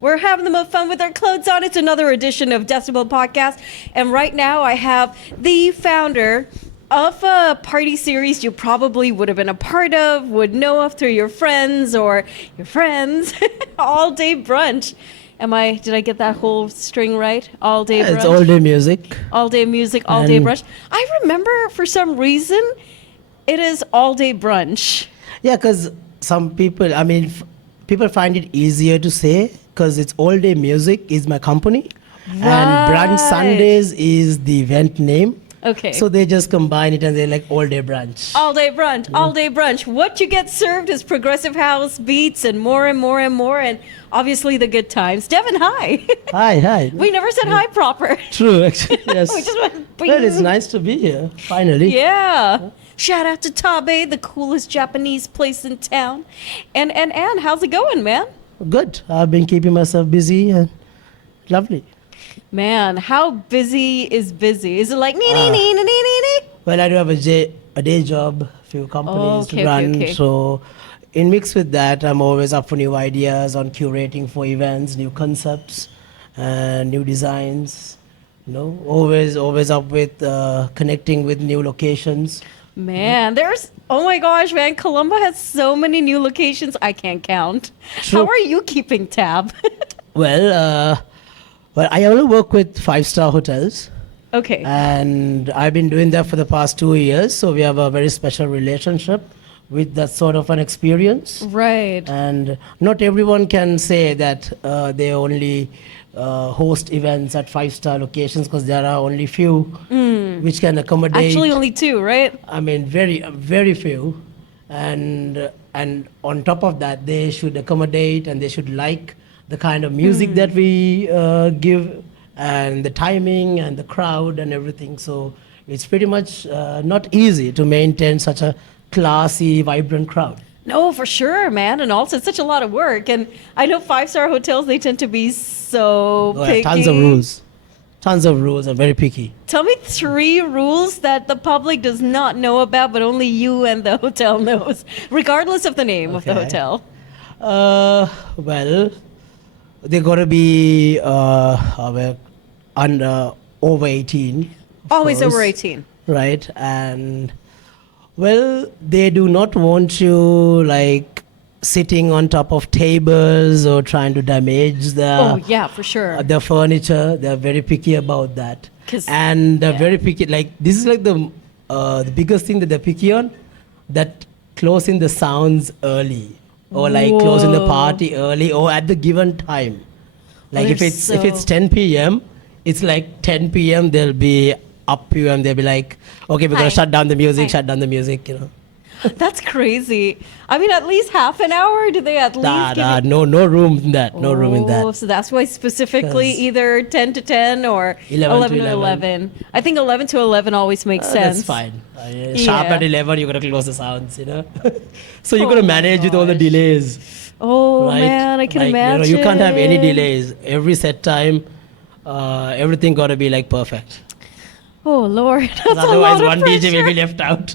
We're having the most fun with our clothes on. It's another edition of Decibel Podcast. And right now I have the founder of a party series you probably would have been a part of, would know of through your friends or your friends, All Day Brunch. Did I get that whole string right? All Day Brunch? It's all day music. All Day Music, All Day Brunch. I remember for some reason it is All Day Brunch. Yeah, because some people, people find it easier to say because it's all day music is my company. Right. And Brunch Sundays is the event name. Okay. So they just combine it and they're like all day brunch. All Day Brunch, All Day Brunch. What you get served is progressive house beats and more and more and more, and obviously the good times. Devin, hi. Hi. We never said hi proper. True, actually, yes. We just went bing. Well, it's nice to be here, finally. Yeah. Shout out to Tabe, the coolest Japanese place in town. And how's it going, man? Good. I've been keeping myself busy and lovely. Man, how busy is busy? Is it like nee? Well, I do have a day job, few companies to run. Okay. So in mix with that, I'm always up for new ideas on curating for events, new concepts, and new designs. You know, always up with connecting with new locations. Man, oh my gosh, man, Colombo has so many new locations I can't count. True. How are you keeping tab? Well, I only work with 5-star hotels. Okay. And I've been doing that for the past 2 years. So we have a very special relationship with that sort of an experience. Right. And not everyone can say that they only host events at 5-star locations because there are only few which can accommodate. Actually, only two, right? I mean, very few. And on top of that, they should accommodate and they should like the kind of music that we give and the timing and the crowd and everything. So it's pretty much not easy to maintain such a classy, vibrant crowd. No, for sure, man. And also, it's such a lot of work. And I know 5-star hotels, they tend to be so picky. Tons of rules and very picky. Tell me 3 rules that the public does not know about, but only you and the hotel knows, regardless of the name of the hotel. Well, they got to be under over 18. Always course, over 18. Right. And, well, they do not want you, like, sitting on top of tables or trying to damage for sure. the furniture. They're very picky about that. And they're very picky. Like, this is like the biggest thing that they're picky on, that closing the sounds early. Or like closing the party early or at the given time. Like if it's 10 p.m., it's like 10 p.m. they'll be up you and they'll be like, okay, we're gonna shut down the music, you know. That's crazy. I mean, at least half an hour? Do they at least give no room in that. No room in that. So that's why specifically either 10 to 10 or 11 to 11. I think 11 to 11 always makes sense. That's fine. Sharp at 11, you're going to close the sounds, you know. So you're going to manage with all the delays. Oh, right? Man, I can imagine. You can't have any delays. Every set time, everything got to be like perfect. Oh, Lord. Otherwise, one DJ will be left out.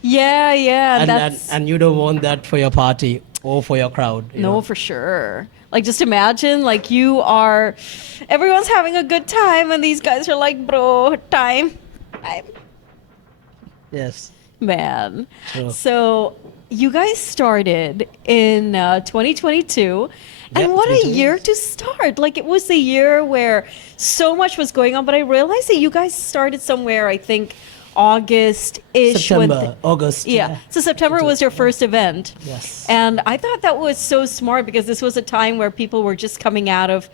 Yeah. And you don't want that for your party or for your crowd. You know? For sure. Like, just imagine, like, everyone's having a good time, and these guys are like, bro, time. Yes. Man. True. So, you guys started in 2022. And what a year to start. Like, it was a year where so much was going on, but I realized that you guys started somewhere, I think, August-ish. August. Yeah. So September was your first event. Yes. And I thought that was so smart because this was a time where people were just coming out of,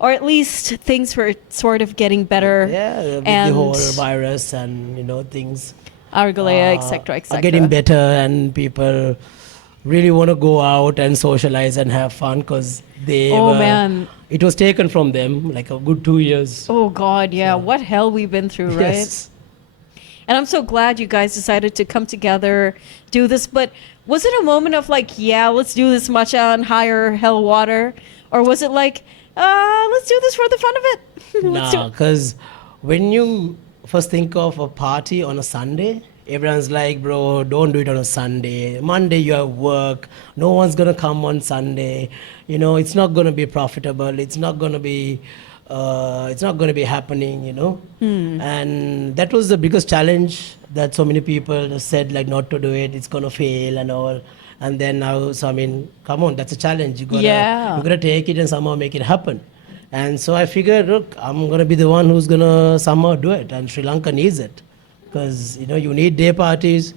or at least things were sort of getting better. Yeah, and the whole virus and, things. Argalea, etc. Are getting better and people really want to go out and socialize and have fun because it was taken from them like a good 2 years. Oh God, yeah. What hell we've been through, right? Yes. And I'm so glad you guys decided to come together, do this. But was it a moment of like, let's do this much on higher hell water? Or was it like, let's do this for the fun of it? Because when you first think of a party on a Sunday, everyone's like, bro, don't do it on a Sunday. Monday you have work. No one's gonna come on Sunday. You know, it's not gonna be profitable. It's not gonna be happening. You know, and that was the biggest challenge that so many people said like not to do it. It's gonna fail and all. And then now, so I mean, come on, that's a challenge. You gotta take it and somehow make it happen. And so I figured, look, I'm gonna be the one who's gonna somehow do it, and Sri Lanka needs it, because you know you need day parties,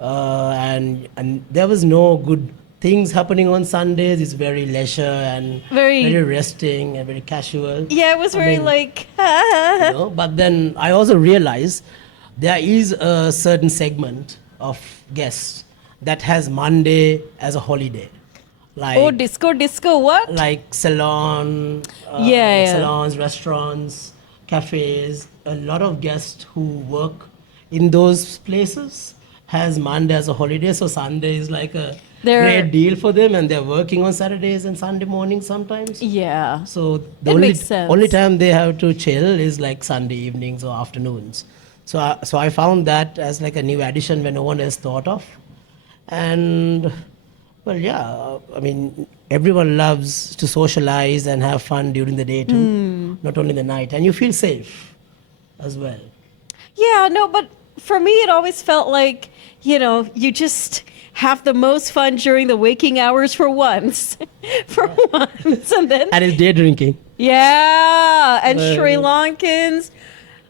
and there was no good things happening on Sundays. It's very leisure and very resting and very casual. Yeah, it was very like. You know, but then I also realized there is a certain segment of guests that has Monday as a holiday. Like, disco, what? Like salons, restaurants, cafes. A lot of guests who work in those places has Monday as a holiday, so Sunday is like a great deal for them, and they're working on Saturdays and Sunday mornings sometimes. Yeah. So the only time they have to chill is like Sunday evenings or afternoons. So I found that as like a new addition when no one has thought of. And well, yeah, I mean, everyone loves to socialize and have fun during the day too, not only the night. And you feel safe as well. Yeah, no, but for me, it always felt like, you know, you just have the most fun during the waking hours for once. And then. And it's day drinking. Yeah, and Sri Lankans.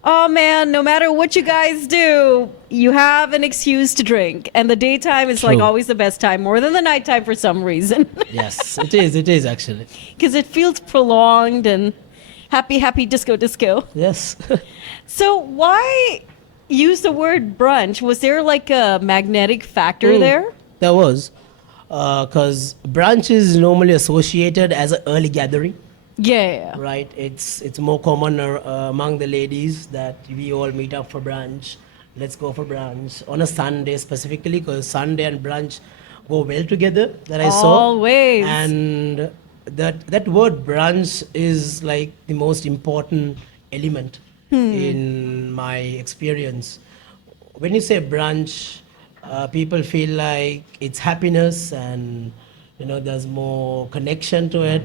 Oh man, no matter what you guys do, you have an excuse to drink. And the daytime is like always the best time, more than the nighttime for some reason. Yes, it is actually. Because it feels prolonged and happy disco. Yes. So why use the word brunch? Was there like a magnetic factor there? There was. Because brunch is normally associated as an early gathering. Yeah. Right. It's more common among the ladies that we all meet up for brunch. Let's go for brunch on a Sunday specifically, because Sunday and brunch go well together. That I saw. Always. And that word brunch is like the most important element in my experience. When you say brunch, people feel like it's happiness, and you know there's more connection to it.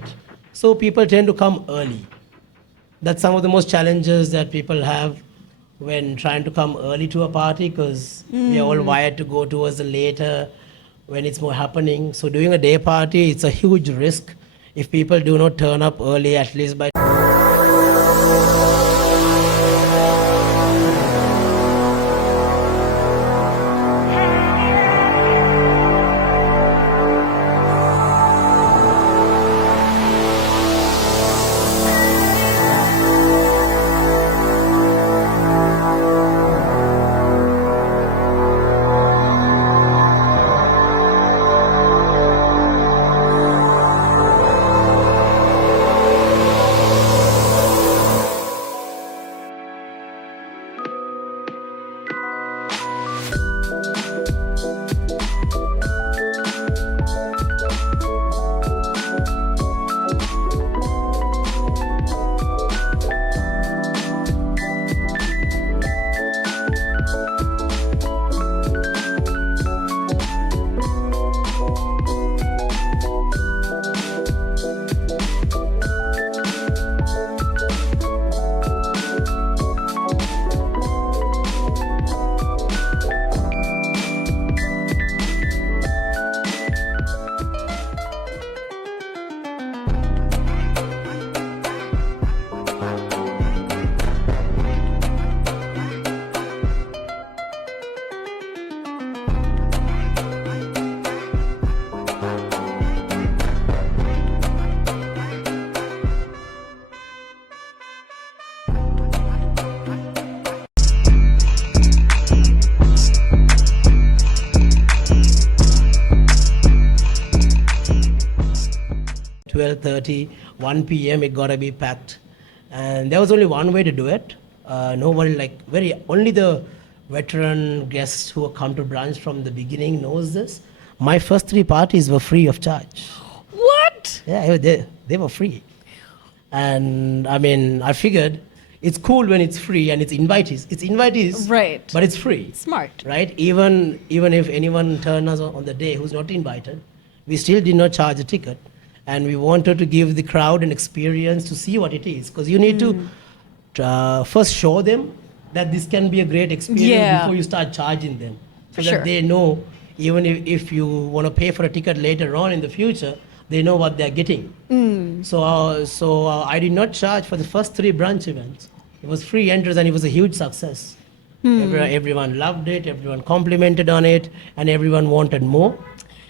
So people tend to come early. That's some of the most challenges that people have when trying to come early to a party, because we are all wired to go towards the later when it's more happening. So doing a day party, it's a huge risk if people do not turn up early, at least by 12:30, 1 p.m. it gotta be packed, and there was only one way to do it. Nobody only the veteran guests who have come to Brunch from the beginning knows this. My first 3 parties were free of charge. What? Yeah, they were free. And I mean, I figured it's cool when it's free and it's invitees. It's invitees, Right. but it's free. Smart. Right? Even if anyone turned us on the day who's not invited, we still did not charge a ticket. And we wanted to give the crowd an experience to see what it is. Because you need to first show them that this can be a great experience before you start charging them. So For sure. that they know, even if you want to pay for a ticket later on in the future, they know what they're getting. So I did not charge for the first 3 brunch events. It was free entrance and it was a huge success. Everyone loved it, everyone complimented on it, and everyone wanted more.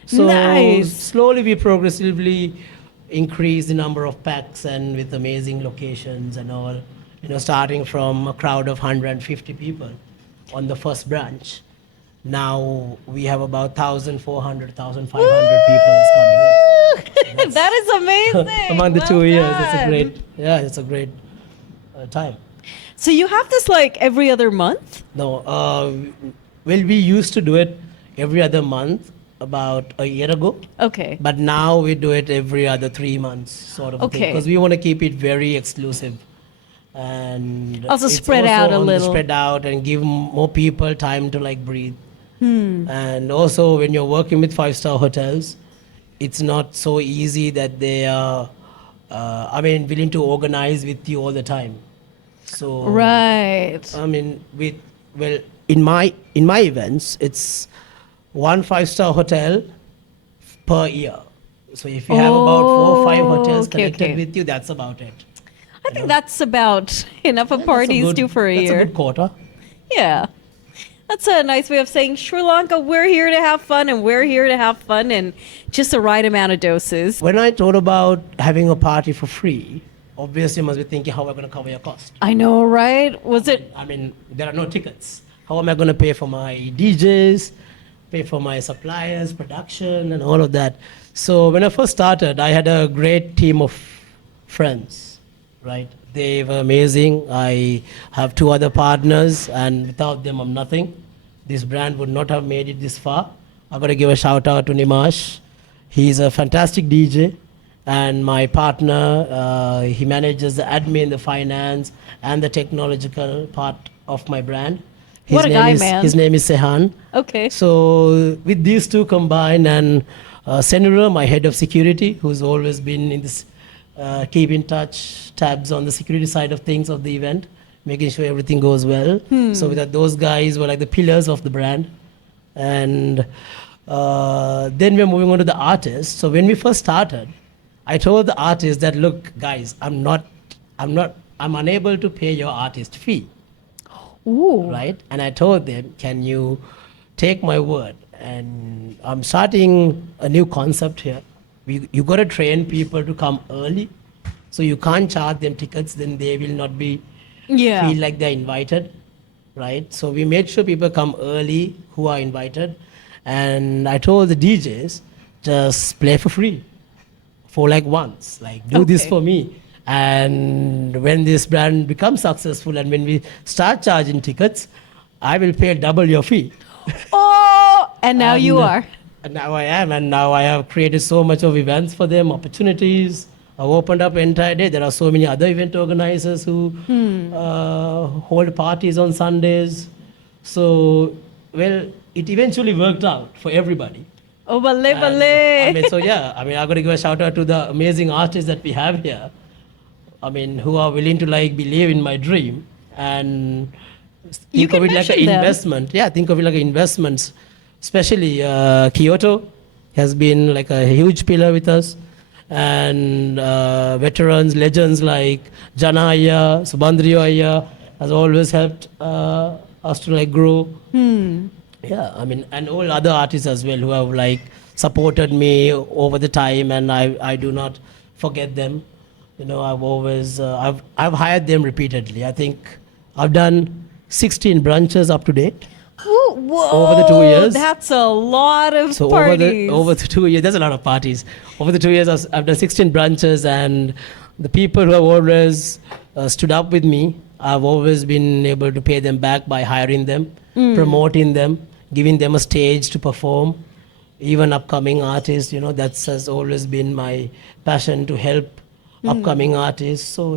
So Nice. slowly we progressively increased the number of packs and with amazing locations and all, starting from a crowd of 150 people on the first branch. Now we have about 1,400, 1,500 people that's coming in. That is amazing. Among the Well 2 years, done. it's a great time. So you have this like every other month? No, well, we used to do it every other month about a year ago. Okay. But now we do it every other 3 months, sort of thing, Okay. because we want to keep it very exclusive, and Also it's spread out a on the little. spread out and give more people time to like breathe. And also, when you're working with 5-star hotels, it's not so easy that they are, willing to organize with you all the time. So Right. in my events, it's 1 5-star hotel per year. So if you have about 4 or 5 hotels Okay, connected okay. with you, that's about it. I think that's about enough of parties due for a That's year. a good quarter. Yeah. That's a nice way of saying Sri Lanka, we're here to have fun and we're here to have fun and just the right amount of doses. When I thought about having a party for free, obviously you must be thinking, how am I going to cover your cost? I know, right? Was it There are no tickets. How am I going to pay for my DJs, pay for my suppliers, production, and all of that? So when I first started, I had a great team of friends, right? They were amazing. I have 2 other partners, and without them, I'm nothing. This brand would not have made it this far. I've got to give a shout out to Nimash. He's a fantastic DJ. And my partner, he manages the admin, the finance, and the technological part of my brand. What a guy, man. His name is Sehan. okay? So with these 2 combined, and Senura, my head of security, who's always been in this, keep in touch, tabs on the security side of things of the event, making sure everything goes well. So with that, those guys were like the pillars of the brand. And then we're moving on to the artists. So when we first started, I told the artists that, look, guys, I'm unable to pay your artist fee. Ooh. Right? And I told them, can you take my word? And I'm starting a new concept here. You got to train people to come early. So you can't charge them tickets, then they will not be Yeah. feel like they're invited. Right? So we made sure people come early who are invited. And I told the DJs, just play for free for like once. Like, do this Okay. for me. And when this brand becomes successful and when we start charging tickets, I will pay double your fee. Oh, and now you And, are. And now I am. And now I have created so much of events for them, opportunities. I've opened up entire day. There are so many other event organizers who hold parties on Sundays. So, well, it eventually worked out for everybody. Oh, bale, And, bale. I've got to give a shout out to the amazing artists that we have here. Who are willing to like believe in my dream and You think can of it like an mention them. investment. Yeah, think of it like an investment. Especially Kyoto has been like a huge pillar with us, and veterans, legends like Jana Ayya, Subandrio Ayya has always helped us to like grow. Yeah, and all other artists as well who have like supported me over the time, and I do not forget them. I've always I've hired them repeatedly. I think I've done 16 brunches up to date. Whoa, Over the 2 years. That's a lot of So parties. over the 2 years, there's a lot of parties. Over the 2 years, I've done 16 brunches, and the people who have always stood up with me, I've always been able to pay them back by hiring them, promoting them, giving them a stage to perform. Even upcoming artists, that has always been my passion to help upcoming artists. So,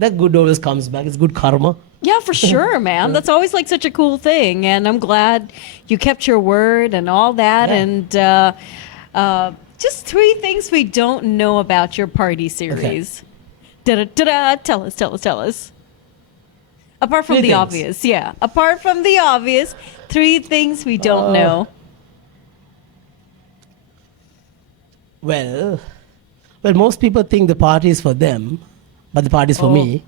that good always comes back. It's good karma. Yeah, for sure, man. That's always like such a cool thing, and I'm glad you kept your word and all that. Yeah. And just 3 things we don't know about your party series. Da-da-da-da. Tell us, tell us, tell us. Apart from 3 the things. obvious, yeah. Apart from the obvious, 3 things we don't know. Well, most people think the party is for them, but the party is for me.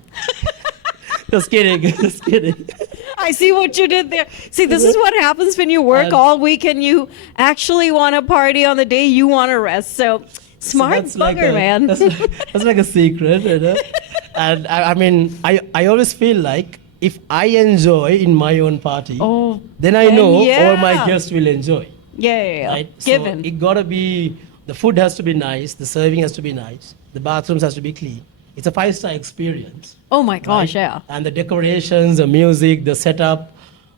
Just kidding. Just kidding. I see what you did there. See, this is what happens when you work And- all week and you actually want to party on the day you want to rest. So smart that's bugger, man. That's like a secret, you know. And I mean, I always feel like if I enjoy in my own party, then I know all my yeah. guests will enjoy. Yeah. Right? Given. So it gotta be, the food has to be nice, the serving has to be nice, the bathrooms has to be clean. It's a 5-star experience. Oh my gosh, right? yeah. And the decorations, the music, the setup,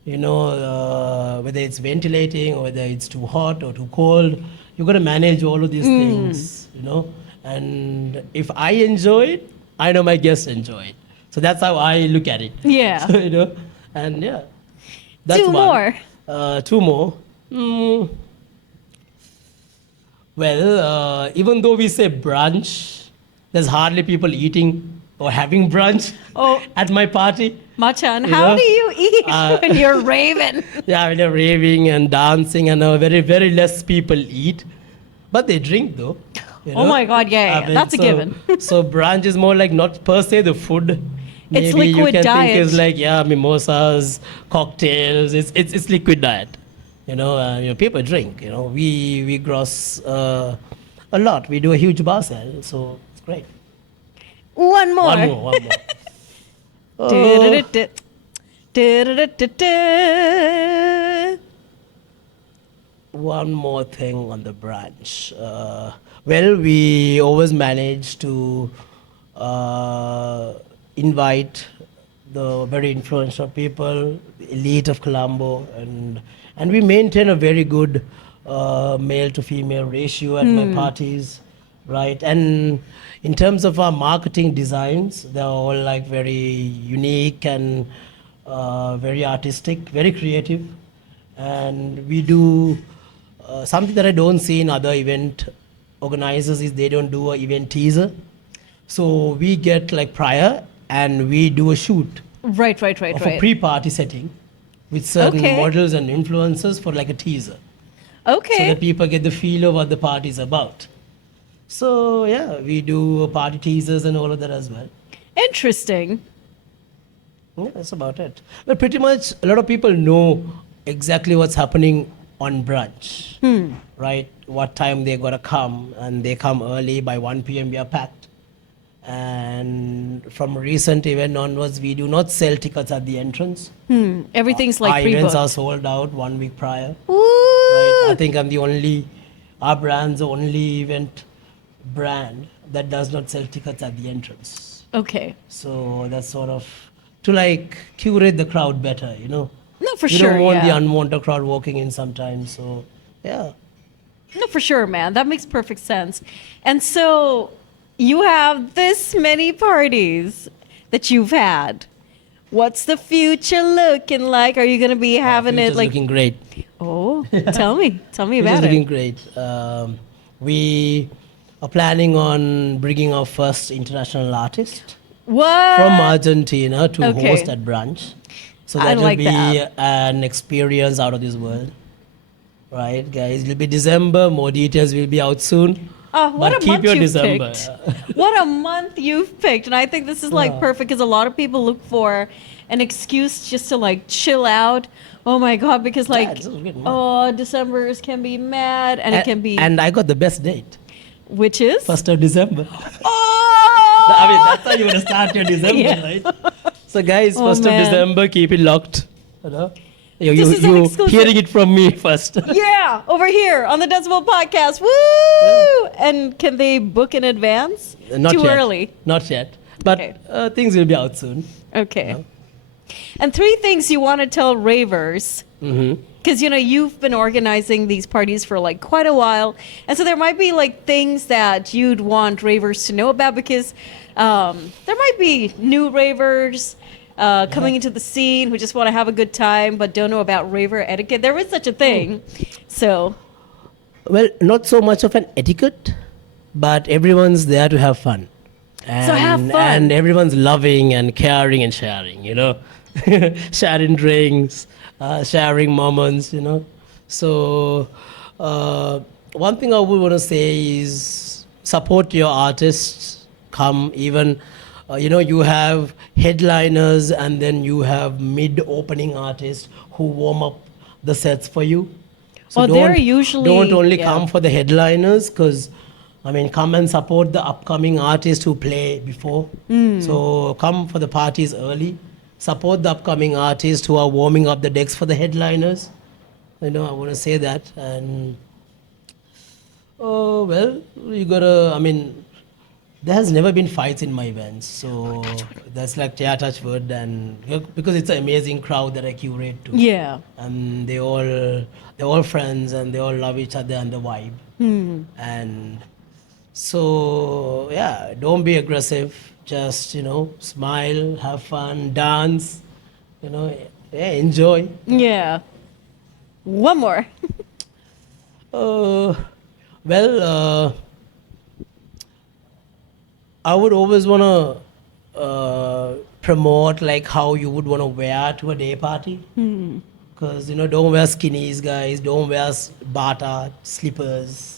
you know, whether it's ventilating or whether it's too hot or too cold, you got to manage all of these things, you know. And if I enjoy it, I know my guests enjoy it. So that's how I look at it. Yeah. So, you know, and yeah. That's 2 one. more. 2 more. Well, even though we say brunch, there's hardly people eating or having brunch at my party. Machan, You how know? do you eat when you're raving? Yeah, when they're raving and dancing, and very, very less people eat. But they drink though. You Oh know? my God, yeah. That's a given. So brunch is more like not per se the food. It's Maybe you liquid can diet. think is like, yeah, mimosas, cocktails. It's liquid diet. You know, people drink. You know, we gross a lot. We do a huge bar sale, so it's great. One more. One more. Oh, Du-du-du-du. Du-du-du-du-du. one more thing on the branch. Well, we always manage to invite the very influential people, the elite of Colombo, and we maintain a very good male to female ratio at my parties, right? And in terms of our marketing designs, they're all like very unique and very artistic, very creative. And we do something that I don't see in other event organizers is they don't do an event teaser. So we get like prior and we do a shoot Right. of a pre-party setting with certain Okay. models and influencers for like a teaser. So Okay. that people get the feel of what the party is about. So yeah, we do party teasers and all of that as well. Interesting. Yeah, that's about it. But pretty much a lot of people know exactly what's happening on brunch, right? What time they gotta come, and they come early. By 1 p.m. we are packed. And from recent event onwards, we do not sell tickets at the entrance. Everything's Our like events are pre-booked. sold out 1 week prior. Woo! Right? I think our brand's the only event brand that does not sell tickets at the entrance. Okay. So that's sort of to like curate the crowd better, you know. No, for You sure. don't want the Yeah. unwanted crowd walking in sometimes. So yeah. No, for sure, man. That makes perfect sense. And so you have this many parties that you've had. What's the future looking like? Are you going to be having it Future's like? looking great. Oh, tell me Future's about looking it. great. We are planning on bringing our first international artist What? from Argentina to Okay. host at brunch. So I that will like be that. an experience out of this world. Right, guys? It'll be December. More details will be out soon. Oh, what But a keep month your you've December. picked. What a month you've picked. And I think this is like perfect because a lot of people look for an excuse just to like chill out. Oh my God, because like, this is a good month. Decembers can be mad and it can be, And I got the best date. which is? 1st of December. Oh! I mean, that's how you want to start your December, Yeah. right? So, guys, Oh, 1st of man. December, keep it locked. You know? This is an You exclusive. hearing it from me first. Yeah, over here on the Decibel podcast. Woo! And can they book in advance? Not Too yet. early. Not yet. But Okay. things will be out soon. Okay. No. And 3 things you want to tell ravers. Hmm. because you've been organizing these parties for like quite a while, and so there might be like things that you'd want ravers to know about, because there might be new ravers coming into the scene who just want to have a good time but don't know about raver etiquette. There is such a thing. So, well, not so much of an etiquette, but everyone's there to have fun. So have fun. And everyone's loving and caring and sharing, sharing drinks, sharing moments, So one thing I would want to say is support your artists. Come even, you have headliners and then you have mid-opening artists who warm up the sets for you. So they're usually... Don't only come for the headliners, because come and support the upcoming artists who play before. So come for the parties early. Support the upcoming artists who are warming up the decks for the headliners. I want to say that. And, you gotta, there has never been fights in my events. So that's like touch wood. And because it's an amazing crowd that I curate to. Yeah. And they're all friends and they all love each other and the vibe. And so, don't be aggressive. Just, smile, have fun, dance, enjoy. Yeah. One more. I would always want to promote like how you would want to wear to a day party. Because, don't wear skinnies, guys. Don't wear bata, slippers.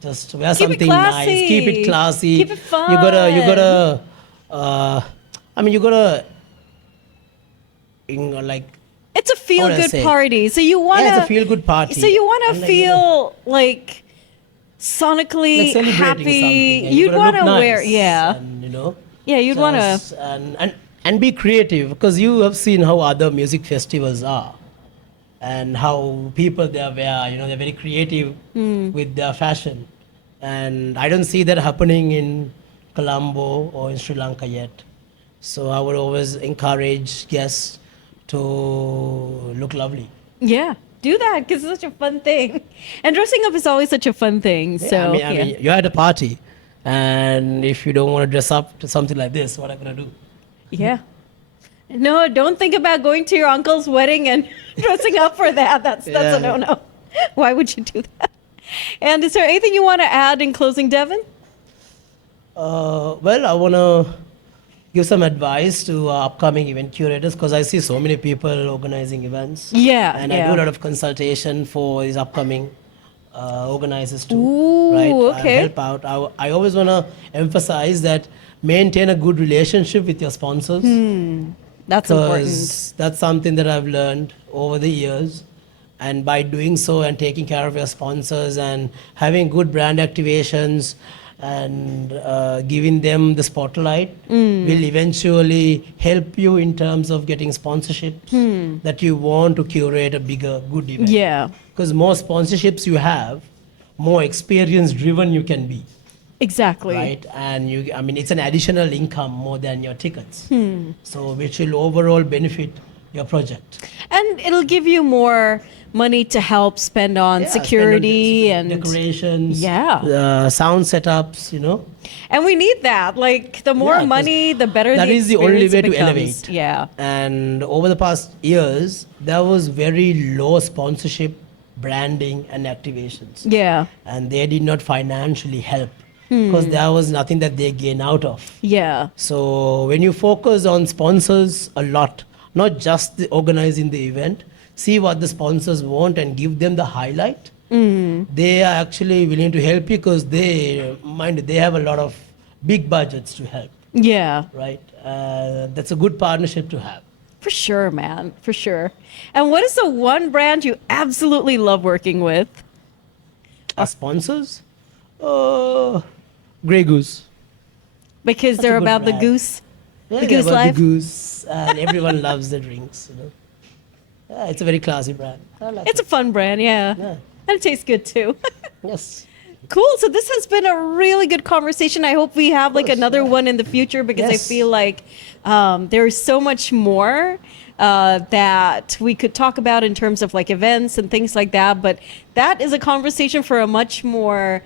Just wear something nice. Keep it classy. Keep it fun. You gotta, like. It's a feel-good party, so you wanna. Yeah, it's a feel-good party. So you wanna feel like sonically like happy. And you'd wanna nice, wear, and, yeah, you'd wanna. And be creative, because you have seen how other music festivals are. And how people there wear, they're very creative with their fashion. And I don't see that happening in Colombo or in Sri Lanka yet. So I would always encourage guests to look lovely. Yeah, do that, because it's such a fun thing. And dressing up is always such a fun thing. So I mean, you're at a party, and if you don't want to dress up to something like this, what are you going to do? Yeah. No, don't think about going to your uncle's wedding and dressing up for that. That's a no-no. Why would you do that? And is there anything you want to add in closing, Devin? I want to give some advice to upcoming event curators, because I see so many people organizing events. Yeah. And I do a lot of consultation for these upcoming organizers too. Ooh, right? okay. Help out. I always want to emphasize that maintain a good relationship with your sponsors. That's important. That's something that I've learned over the years. And by doing so and taking care of your sponsors and having good brand activations and giving them the spotlight will eventually help you in terms of getting sponsorships that you want to curate a bigger, good event. Yeah. Because more sponsorships you have, more experience driven you can be. Exactly. Right, and it's an additional income more than your tickets. So which will overall benefit your project. And it'll give you more money to help spend on security and decorations. Yeah. Sound setups, And we need that. Like the more money, the better. That is the only way to elevate. elevate. Yeah. And over the past years, there was very low sponsorship, branding, and activations. Yeah. And they did not financially help. Because there was nothing that they gain out of. Yeah. So when you focus on sponsors a lot, not just organizing the event, see what the sponsors want and give them the highlight. They are actually willing to help you, because they have a lot of big budgets to help. Yeah. Right. That's a good partnership to have. For sure, man. For sure. And what is the one brand you absolutely love working with? Our sponsors? Grey Goose. Because they're about the goose? Yeah, the goose life? The goose. And everyone loves the drinks. Yeah, it's a very classy brand. It's a fun brand, yeah. And it tastes good too. Yes. Cool. So this has been a really good conversation. I hope we have like another one in the future, because I feel like there is so much more that we could talk about in terms of like events and things like that. But that is a conversation for a much more.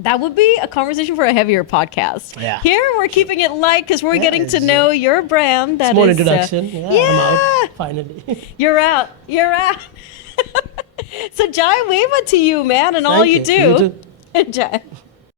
That would be a conversation for a heavier podcast. Yeah. Here we're keeping it light because we're getting to know your brand. That small is, introduction. I'm out, finally. You're out. You're out. So Jai Weva to you, man, and all Thank you you. do. Jai.